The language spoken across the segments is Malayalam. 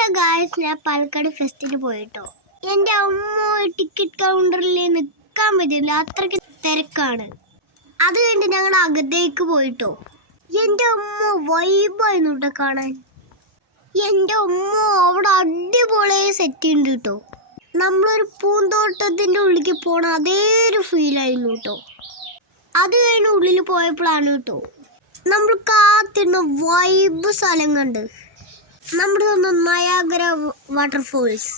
ഹലോ ഗായ്സ്, ഞാൻ പാലക്കാട് ഫെസ്റ്റിന് പോയിട്ടോ. എൻ്റെ അമ്മ ടിക്കറ്റ് കൗണ്ടറിൽ നിൽക്കാൻ പറ്റില്ല, അത്രയ്ക്ക് തിരക്കാണ്. അത് കഴിഞ്ഞ് ഞങ്ങൾ അകത്തേക്ക് പോയിട്ടോ. എൻ്റെ അമ്മ വൈബായിരുന്നു കേട്ടോ കാണാൻ. എൻ്റെ അമ്മ അവിടെ അടിപൊളി സെറ്റ് ഉണ്ട് കേട്ടോ. നമ്മളൊരു പൂന്തോട്ടത്തിൻ്റെ ഉള്ളിലേക്ക് പോണ അതേ ഒരു ഫീലായിരുന്നു കേട്ടോ. അത് കഴിഞ്ഞ് ഉള്ളിൽ പോയപ്പോഴാണ് കേട്ടോ നമ്മൾ കാത്തിരുന്ന വൈബ് സ്ഥലം കണ്ട്. നമ്മുടെ സ്വന്തം നയാഗ്ര വാട്ടർഫോൾസ്,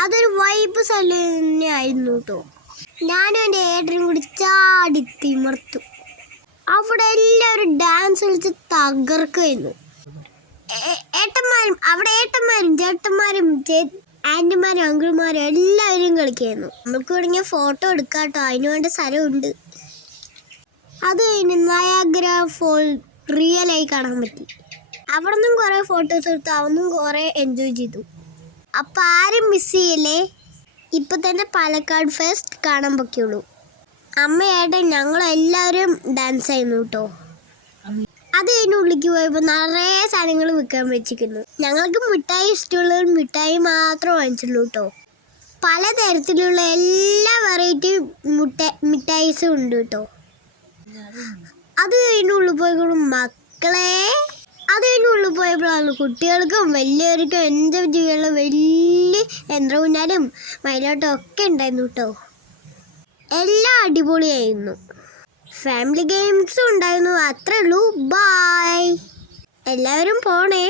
അതൊരു വൈബ് സ്ഥലം തന്നെയായിരുന്നു കേട്ടോ. ഞാനും എൻ്റെ ഏട്ടനും കൂടി ചാടി തിമർത്തു. അവിടെ എല്ലാവരും ഡാൻസ് കളിച്ച് തകർക്കുമായിരുന്നു. ഏട്ടന്മാരും ചേട്ടന്മാരും ആൻറ്റിമാരും അങ്കിൾമാരും എല്ലാവരും കളിക്കായിരുന്നു. നമുക്ക് തുടങ്ങിയ ഫോട്ടോ എടുക്കാം കേട്ടോ, അതിന് വേണ്ട സ്ഥലമുണ്ട്. അത് കഴിഞ്ഞ് നയാഗ്ര ഫോൾ റിയലായി കാണാൻ പറ്റി. അവിടെ നിന്നും കുറേ ഫോട്ടോസ് എടുത്തു, അവിടുന്നും കുറേ എൻജോയ് ചെയ്തു. അപ്പം ആരും മിസ് ചെയ്യല്ലേ, ഇപ്പം തന്നെ പാലക്കാട് ഫെസ്റ്റ് കാണാൻ പറ്റുള്ളൂ. അമ്മയായിട്ട് ഞങ്ങളെല്ലാവരും ഡാൻസ് ചെയ്യുന്നു കേട്ടോ. അത് കഴിഞ്ഞ് ഉള്ളിലേക്ക് പോയപ്പോൾ നിറയെ സാധനങ്ങൾ വിൽക്കാൻ വെച്ചിരിക്കുന്നു. ഞങ്ങൾക്ക് മിഠായി ഇഷ്ടമുള്ളവർ മിഠായി മാത്രം വാങ്ങിച്ചുള്ളൂ കേട്ടോ. പലതരത്തിലുള്ള എല്ലാ വെറൈറ്റി മിഠായിസും ഉണ്ട് കേട്ടോ. അത് കഴിഞ്ഞ് ഉള്ളിൽ പോയപ്പോഴും മക്കളെ, അത് കഴിഞ്ഞ് ഉള്ളിൽ പോയപ്പോഴാണ് കുട്ടികൾക്കും വലിയവർക്കും എൻജോയ് ചെയ്യാനുള്ള വലിയ യന്ത്രഊഞ്ഞാലും മയിലോട്ടും ഒക്കെ ഉണ്ടായിരുന്നു കേട്ടോ. എല്ലാം അടിപൊളിയായിരുന്നു. ഫാമിലി ഗെയിംസും ഉണ്ടായിരുന്നു. അത്രേ ഉള്ളൂ. ബായ്, എല്ലാവരും പോണേ.